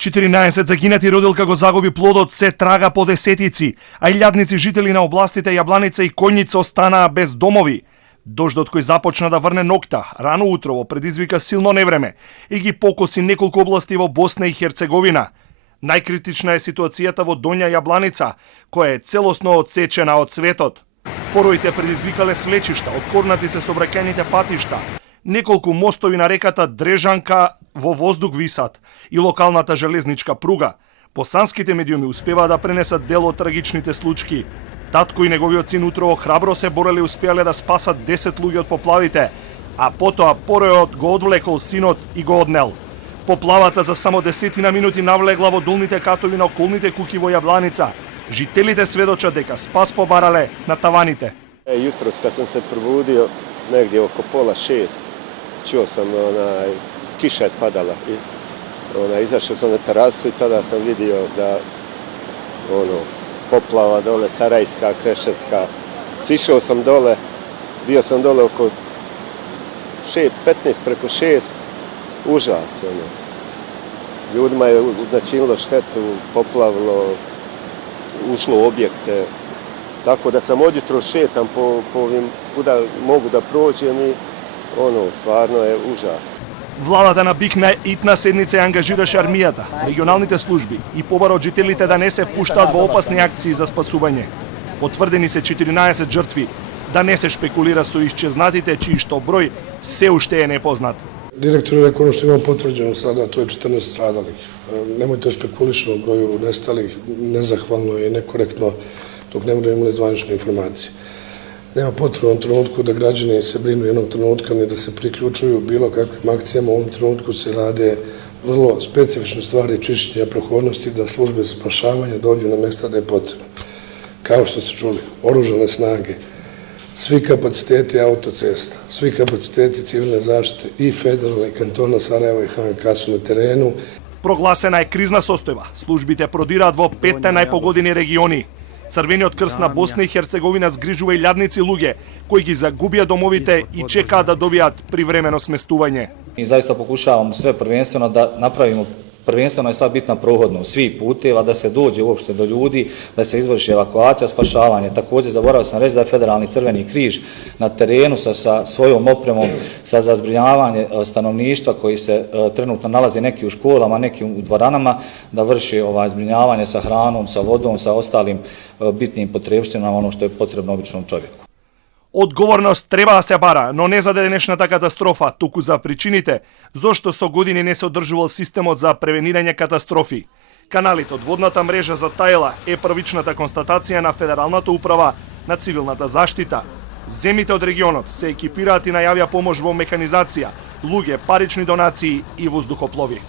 14 загинати родилка го загуби плодот, се трага по десетици, а илјадници жители на областите Јабланица и Коњица останаа без домови. Дождот кој започна да врне ноќта, рано утрово предизвика силно невреме и ги покоси неколку области во Босна и Херцеговина. Најкритична е ситуацијата во Донја Јабланица, која е целосно одсечена од светот. Пороите предизвикале свлечишта, откорнати се сообраќајните патишта. Неколку мостови на реката Дрежанка во воздух висат и локалната железничка пруга. Босанските медиуми успеваа да пренесат дел од трагичните случаи. Татко и неговиот син утрово храбро се бореле и успеале да спасат 10 луѓе од поплавите, а потоа поројот го одвлекол синот и го однел. Поплавата за само 10 минути навлегла во долните катови на околните куќи во Јабланица. Жителите сведочат дека спас побарале на таваните. Jutros kad sam se probudio, negdje oko 5:30, čuo sam kiša je padala. Izašao sam na terasu i tada sam vidio da poplava dole, Sarajska, Kreševska. Sišao sam dole, bio sam dole oko 15 preko 6, užas. Ljudima je načinilo štetu, poplavilo, ušlo u objekte. Tako da sam odjutro šetam po ovim kuda mogu da prođem i stvarno je užas. Владата на Бикна итна седница ја ангажираше армијата, регионалните служби и побара од жителите да не се впуштаат во опасни акции за спасување. Потврдени се 14 жртви, да не се шпекулира со исчезнатите, чиј што број се уште е непознат. Direktor je rekao ono što imamo potvrđeno sada, to je 14 stradalih. Nemojte špekulišno o broju nestalih, nezahvalno i nekorektno dok ne budemo imali zvanične informacije. Nema potrebe u ovom trenutku da građani se brinu jednog trenutka ni da se priključuju bilo kakvim akcijama. U ovom trenutku se rade vrlo specifične stvari čišćenja prohodnosti da službe spašavanja dođu na mesta da je potrebno. Kao što ste čuli, oružane snage, svi kapaciteti autocesta, svi kapaciteti civilne zaštite i federalne i kantona Sarajeva i HNK su na terenu. Прогласена е кризна состојба. Службите продираат во 5 најпогодени региони. Црвениот крст на Босна и Херцеговина згрижува илјадници луѓе кои ги загубија домовите и чекаат да добијат привремено сместување. Mi zaista pokušavamo sve prvenstveno da napravimo, prvenstveno je sad bitna prohodnost svih puteva, da se dođe uopšte do ljudi, da se izvrši evakuacija, spašavanje. Također zaboravio sam reći da je Federalni Crveni križ na terenu sa svojom opremom za zbrinjavanje stanovništva koji se trenutno nalazi neki u školama, neki u dvoranama, da vrši zbrinjavanje sa hranom, sa vodom, sa ostalim bitnim potrepštinama, ono što je potrebno običnom čovjeku. Одговорност треба да се бара, но не за денешната катастрофа, туку за причините зошто со години не се одржувал системот за превенирање катастрофи. Каналите од водната мрежа затаила е првичната констатација на Федералната управа на цивилната заштита. Земите од регионот се екипираат и најавија помош во механизација, луѓе, парични донации и воздухоплови.